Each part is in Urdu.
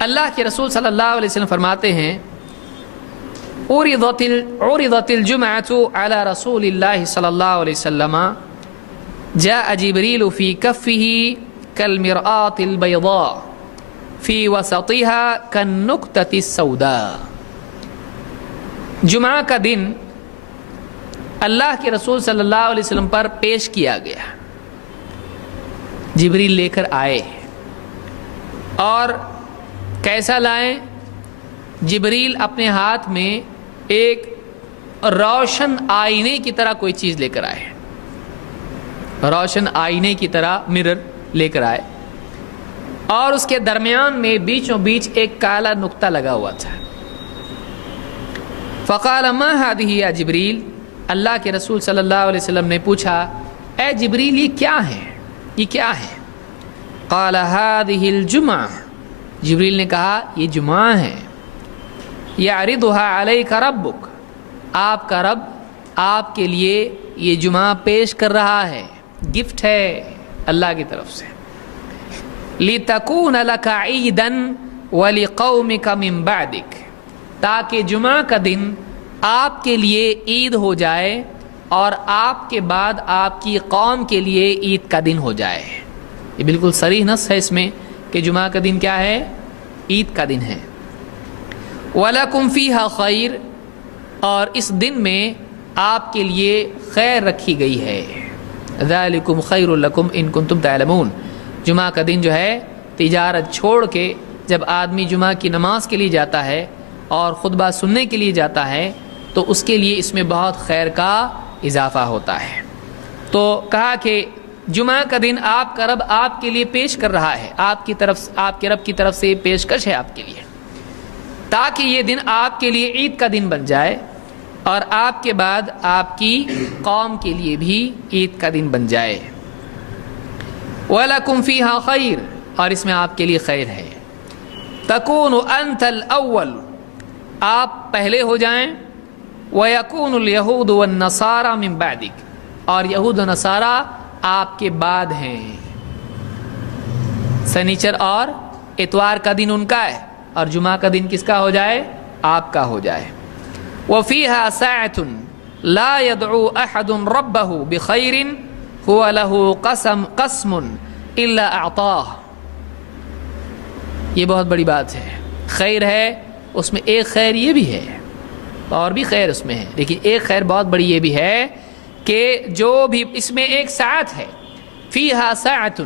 اللہ کے رسول صلی اللہ علیہ وسلم فرماتے ہیں عرضت الجمعۃ علی رسول اللہ صلی اللہ علیہ وسلم جاء جبریل فی کفہ کالمرآۃ البیضاء فی وسطها کالنکتۃ السوداء۔ جمعہ کا دن اللہ کے رسول صلی اللہ علیہ وسلم پر پیش کیا گیا، جبریل لے کر آئے، اور کیسا لائیں؟ جبریل اپنے ہاتھ میں ایک روشن آئینے کی طرح کوئی چیز لے کر آئے، روشن آئینے کی طرح مرر لے کر آئے، اور اس کے درمیان میں بیچوں بیچ ایک کالا نقطہ لگا ہوا تھا۔ فقال ما هذه یا جبریل، اللہ کے رسول صلی اللہ علیہ وسلم نے پوچھا اے جبریل یہ کیا ہے، یہ کیا ہے؟ قال هذه الجمعہ، جبریل نے کہا یہ جمعہ ہے، یعرضها علیک ربک، آپ کا رب آپ کے لیے یہ جمعہ پیش کر رہا ہے، گفٹ ہے اللہ کی طرف سے، لِتَكُونَ لَكَ عِيدًا وَلِقَوْمِكَ مِن بَعْدِكَ، تاکہ جمعہ کا دن آپ کے لیے عید ہو جائے اور آپ کے بعد آپ کی قوم کے لیے عید کا دن ہو جائے۔ یہ بالکل صریح نص ہے اس میں کہ جمعہ کا دن کیا ہے؟ عید کا دن ہے۔ وَلَكُمْ فِيهَا خَيْرٌ، اور اس دن میں آپ کے لیے خیر رکھی گئی ہے۔ ذَلِكُمْ خَيْرٌ لَكُمْ إِن كُنتُمْ تَعْلَمُونَ، جمعہ کا دن جو ہے تجارت چھوڑ کے جب آدمی جمعہ کی نماز کے لیے جاتا ہے اور خطبہ سننے کے لیے جاتا ہے تو اس کے لیے اس میں بہت خیر کا اضافہ ہوتا ہے۔ تو کہا کہ جمعہ کا دن آپ کا رب آپ کے لیے پیش کر رہا ہے، آپ کے رب کی طرف سے پیشکش ہے آپ کے لیے، تاکہ یہ دن آپ کے لیے عید کا دن بن جائے اور آپ کے بعد آپ کی قوم کے لیے بھی عید کا دن بن جائے۔ وَلَكُمْ فِيهَا خَيْرٌ، اور اس میں آپ کے لیے خیر ہے۔ تَكُونُ أَنْتَ الْأَوَّلُ، آپ پہلے ہو جائیں، وَيَكُونُ الْيَهُودُ وَالنَّصَارَى مِن بَعْدِكَ، اور یہود و نصارہ آپ کے بعد ہیں۔ سنیچر اور اتوار کا دن ان کا ہے اور جمعہ کا دن کس کا ہو جائے؟ آپ کا ہو جائے۔ وَفِيهَا سَاعَةٌ لَا يَدْعُو أَحَدٌ رَبَّهُ بِخَيْرٍ هُوَ لَهُ قَسْمٌ إِلَّا أَعْطَاهُ، یہ بہت بڑی بات ہے۔ خیر ہے اس میں، ایک خیر یہ بھی ہے اور بھی خیر اس میں ہے، لیکن ایک خیر بہت بڑی یہ بھی ہے کہ جو بھی اس میں ایک ساعت ہے، فیہا ساعت،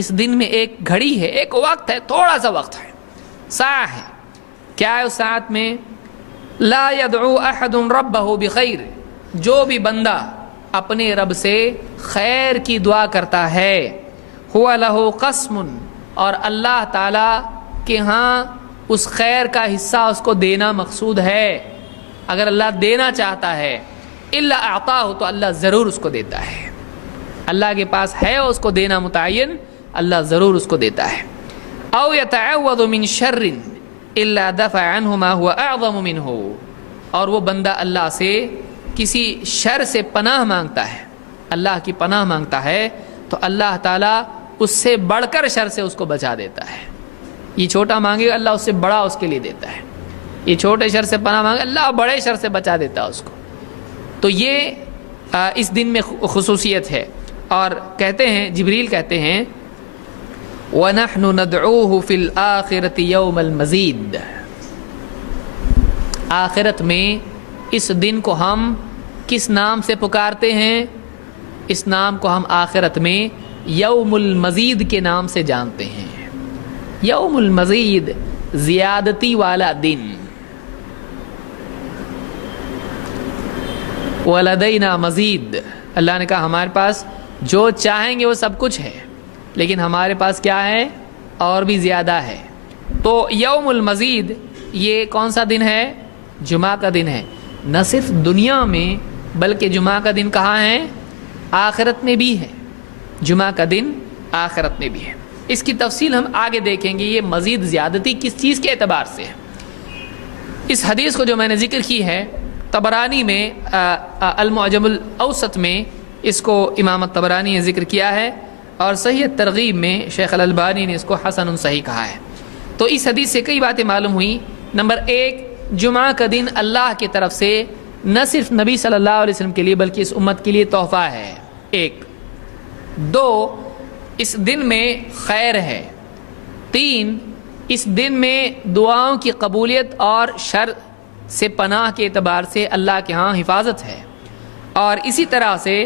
اس دن میں ایک گھڑی ہے، ایک وقت ہے، تھوڑا سا وقت ہے، ساعہ ہے۔ کیا ہے اس ساعت میں؟ لا يدعو احد ربہ بخیر، جو بھی بندہ اپنے رب سے خیر کی دعا کرتا ہے، هو له قسم، اور اللہ تعالی کے ہاں اس خیر کا حصہ اس کو دینا مقصود ہے۔ اگر اللہ دینا چاہتا ہے الا اعطاہ، تو اللہ ضرور اس کو دیتا ہے، اللہ کے پاس ہے اس کو دینا متعین، اللہ ضرور اس کو دیتا ہے۔ او یتعوذ من شر الا دفع عنہ ما هو اعظم منہ، اور وہ بندہ اللہ سے کسی شر سے پناہ مانگتا ہے، اللہ کی پناہ مانگتا ہے تو اللہ تعالیٰ اس سے بڑھ کر شر سے اس کو بچا دیتا ہے۔ یہ چھوٹا مانگے اللہ اس سے بڑا اس کے لیے دیتا ہے، یہ چھوٹے شر سے پناہ مانگے اللہ بڑے شر سے بچا دیتا ہے اس کو۔ تو یہ اس دن میں خصوصیت ہے۔ اور کہتے ہیں، جبریل کہتے ہیں وَنَحْنُ نَدْعُوهُ فِي الْآخِرَةِ يَوْمَ الْمَزِيدِ، آخرت میں اس دن کو ہم کس نام سے پکارتے ہیں؟ اس نام کو ہم آخرت میں یوم المزید کے نام سے جانتے ہیں۔ یوم المزید، زیادتی والا دن۔ وَلَدَيْنَا مزید، اللہ نے کہا ہمارے پاس جو چاہیں گے وہ سب کچھ ہے، لیکن ہمارے پاس کیا ہے؟ اور بھی زیادہ ہے۔ تو یوم المزید یہ کون سا دن ہے؟ جمعہ کا دن ہے۔ نہ صرف دنیا میں بلکہ جمعہ کا دن کہاں ہے؟ آخرت میں بھی ہے، جمعہ کا دن آخرت میں بھی ہے۔ اس کی تفصیل ہم آگے دیکھیں گے، یہ مزید زیادتی کس چیز کے اعتبار سے ہے۔ اس حدیث کو جو میں نے ذکر کی ہے، طبرانی میں المعجم الاوسط میں اس کو امام طبرانی نے ذکر کیا ہے، اور صحیح ترغیب میں شیخ الالبانی نے اس کو حسن صحیح کہا ہے۔ تو اس حدیث سے کئی باتیں معلوم ہوئی. نمبر 1، جمعہ کا دن اللہ کی طرف سے نہ صرف نبی صلی اللہ علیہ وسلم کے لیے بلکہ اس امت کے لیے تحفہ ہے. 1 2 اس دن میں خیر ہے. 3 اس دن میں دعاؤں کی قبولیت اور شر سے پناہ کے اعتبار سے اللہ کے ہاں حفاظت ہے. اور اسی طرح سے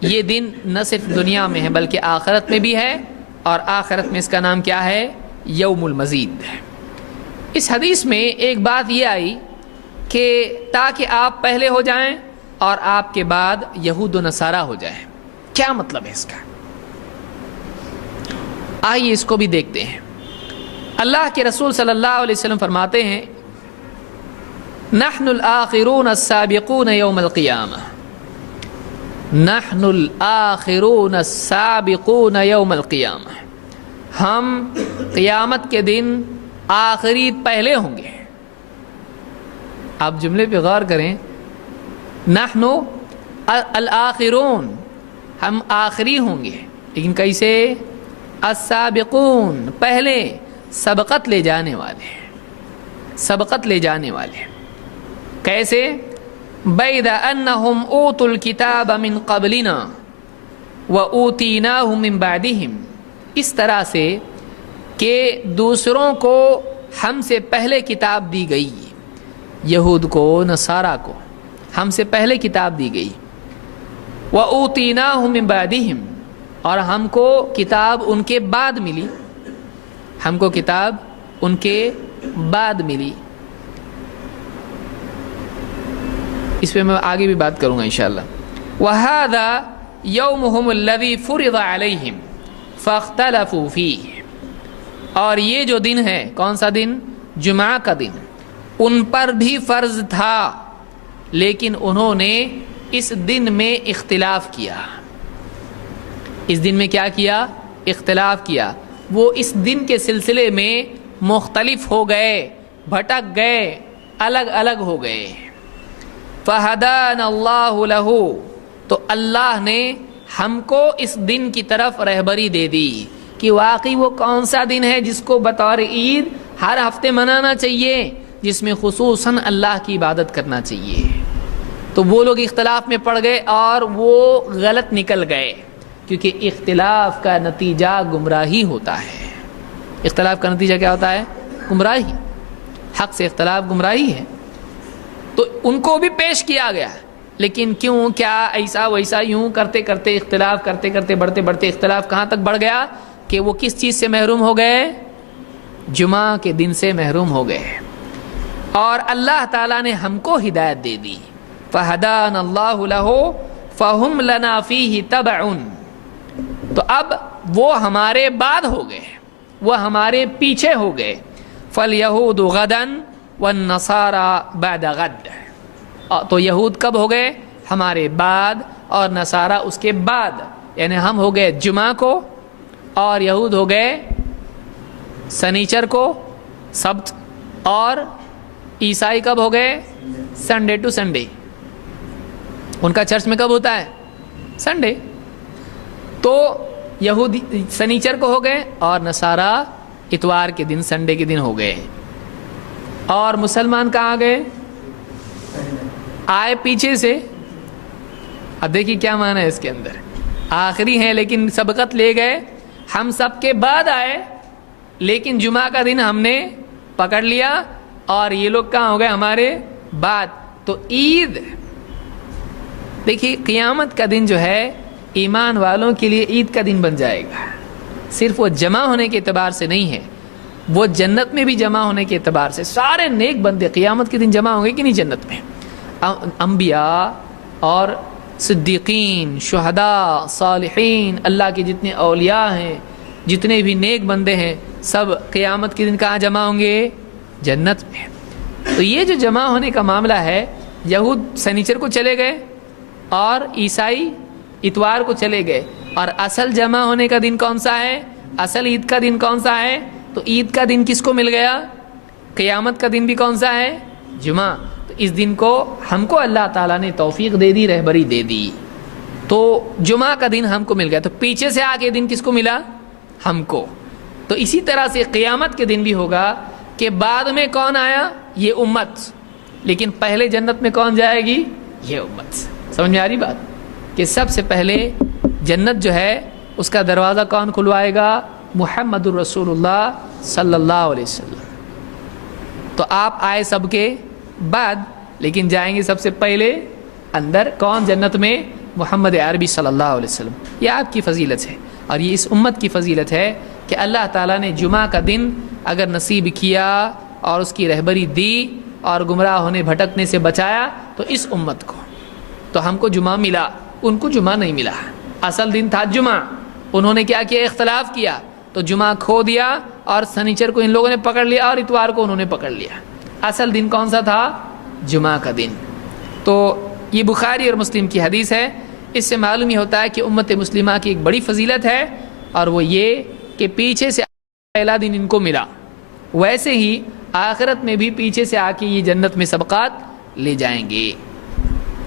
یہ دن نہ صرف دنیا میں ہے بلکہ آخرت میں بھی ہے، اور آخرت میں اس کا نام کیا ہے؟ یوم المزید. اس حدیث میں ایک بات یہ آئی کہ تاکہ آپ پہلے ہو جائیں اور آپ کے بعد یہود و نصارہ ہو جائیں. کیا مطلب ہے اس کا؟ آئیے اس کو بھی دیکھتے ہیں. اللہ کے رسول صلی اللہ علیہ وسلم فرماتے ہیں نحن الآخرون السابقون یوم القیامہ. نحن الآخرون السابقون یوم القیامہ. ہم قیامت کے دن آخری پہلے ہوں گے. آپ جملے پہ غور کریں. نحن الآخرون، ہم آخری ہوں گے، لیکن کیسے؟ السابقون، پہلے، سبقت لے جانے والے، سبقت لے جانے والے. کیسے؟ بید انہم اوتوا الکتاب من قبلنا واوتیناہ من بعدہم. اس طرح سے کہ دوسروں کو ہم سے پہلے کتاب دی گئی، یہود کو، نصارہ کو ہم سے پہلے کتاب دی گئی. وَأُوتِينَاهُ مِن بَعْدِهِمْ، اور ہم کو کتاب ان کے بعد ملی، ہم کو کتاب ان کے بعد ملی. اس پہ میں آگے بھی بات کروں گا انشاءاللہ. وَهَذَا يَوْمُهُمُ الَّذِي فُرِضَ عَلَيْهِمْ فَاخْتَلَفُوا فِيهِ. اور یہ جو دن ہے، کون سا دن؟ جمعہ کا دن، ان پر بھی فرض تھا لیکن انہوں نے اس دن میں اختلاف کیا. اس دن میں کیا کیا؟ اختلاف کیا. وہ اس دن کے سلسلے میں مختلف ہو گئے، بھٹک گئے، الگ الگ ہو گئے. فَهَدَانَ اللَّهُ لَهُ، تو اللہ نے ہم کو اس دن کی طرف رہبری دے دی کہ واقعی وہ کون سا دن ہے جس کو بطور عید ہر ہفتے منانا چاہیے، جس میں خصوصاً اللہ کی عبادت کرنا چاہیے. تو وہ لوگ اختلاف میں پڑ گئے اور وہ غلط نکل گئے، کیونکہ اختلاف کا نتیجہ گمراہی ہوتا ہے. اختلاف کا نتیجہ کیا ہوتا ہے؟ گمراہی. حق سے اختلاف گمراہی ہے. تو ان کو بھی پیش کیا گیا، لیکن کیوں، کیا، ایسا ویسا، یوں کرتے کرتے، اختلاف کرتے کرتے، بڑھتے بڑھتے اختلاف کہاں تک بڑھ گیا کہ وہ کس چیز سے محروم ہو گئے؟ جمعہ کے دن سے محروم ہو گئے. اور اللہ تعالیٰ نے ہم کو ہدایت دے دی. فَهَدَانَ اللَّهُ لَهُ فَهُمْ لَنَا فِيهِ تَبَعٌ. تو اب وہ ہمارے بعد ہو گئے، وہ ہمارے پیچھے ہو گئے. فَالْيَهُودُ غَدًا وَالنَّصَارَى بَعْدَ غَدٍ. تو یہود کب ہو گئے؟ ہمارے بعد، اور نصارہ اس کے بعد. یعنی ہم ہو گئے جمعہ کو اور یہود ہو گئے سنیچر کو، سبت، اور عیسائی کب ہو گئے؟ Sunday to Sunday. ان کا چرچ میں کب ہوتا ہے؟ سنڈے. تو یہود سنیچر کو ہو گئے اور نصارہ اتوار کے دن، سنڈے کے دن ہو گئے. اور مسلمان کہاں گئے؟ آئے پیچھے سے. اب دیکھیے کیا معنی ہے اس کے اندر. آخری ہیں لیکن سبقت لے گئے. ہم سب کے بعد آئے لیکن جمعہ کا دن ہم نے پکڑ لیا، اور یہ لوگ کہاں ہو گئے؟ ہمارے بعد. تو عید، دیکھیے قیامت کا دن جو ہے ایمان والوں کے لیے عید کا دن بن جائے گا. صرف وہ جمع ہونے کے اعتبار سے نہیں ہے، وہ جنت میں بھی جمع ہونے کے اعتبار سے. سارے نیک بندے قیامت کے دن جمع ہوں گے کہ نہیں جنت میں؟ انبیاء اور صدیقین، شہداء، صالحین، اللہ کے جتنے اولیاء ہیں، جتنے بھی نیک بندے ہیں، سب قیامت کے دن کہاں جمع ہوں گے؟ جنت میں. تو یہ جو جمع ہونے کا معاملہ ہے، یہود سنیچر کو چلے گئے اور عیسائی اتوار کو چلے گئے. اور اصل جمع ہونے کا دن کون سا ہے؟ اصل عید کا دن کون سا ہے؟ تو عید کا دن کس کو مل گیا؟ قیامت کا دن بھی کون سا ہے؟ جمعہ. تو اس دن کو ہم کو اللہ تعالیٰ نے توفیق دے دی، رہبری دے دی. تو جمعہ کا دن ہم کو مل گیا. تو پیچھے سے آگے دن کس کو ملا؟ ہم کو. تو اسی طرح سے قیامت کے دن بھی ہوگا کہ بعد میں کون آیا؟ یہ امت، لیکن پہلے جنت میں کون جائے گی؟ یہ امت۔ سمجھ میں آ رہی بات کہ سب سے پہلے جنت جو ہے اس کا دروازہ کون کھلوائے گا؟ محمد الرسول اللہ صلی اللہ علیہ وسلم۔ تو آپ آئے سب کے بعد، لیکن جائیں گے سب سے پہلے اندر کون؟ جنت میں محمد عربی صلی اللہ علیہ وسلم۔ یہ آپ کی فضیلت ہے، اور یہ اس امت کی فضیلت ہے کہ اللہ تعالیٰ نے جمعہ کا دن اگر نصیب کیا اور اس کی رہبری دی اور گمراہ ہونے بھٹکنے سے بچایا تو اس امت کو، تو ہم کو جمعہ ملا، ان کو جمعہ نہیں ملا۔ اصل دن تھا جمعہ، انہوں نے کیا کیا؟ اختلاف کیا، تو جمعہ کھو دیا اور سنیچر کو ان لوگوں نے پکڑ لیا اور اتوار کو انہوں نے پکڑ لیا۔ اصل دن کون سا تھا؟ جمعہ کا دن۔ تو یہ بخاری اور مسلم کی حدیث ہے۔ اس سے معلوم ہی ہوتا ہے کہ امت مسلمہ کی ایک بڑی فضیلت ہے، اور وہ یہ کہ پیچھے سے پہلا دن ان کو ملا، ویسے ہی آخرت میں بھی پیچھے سے آ کے یہ جنت میں سبقات لے جائیں گے۔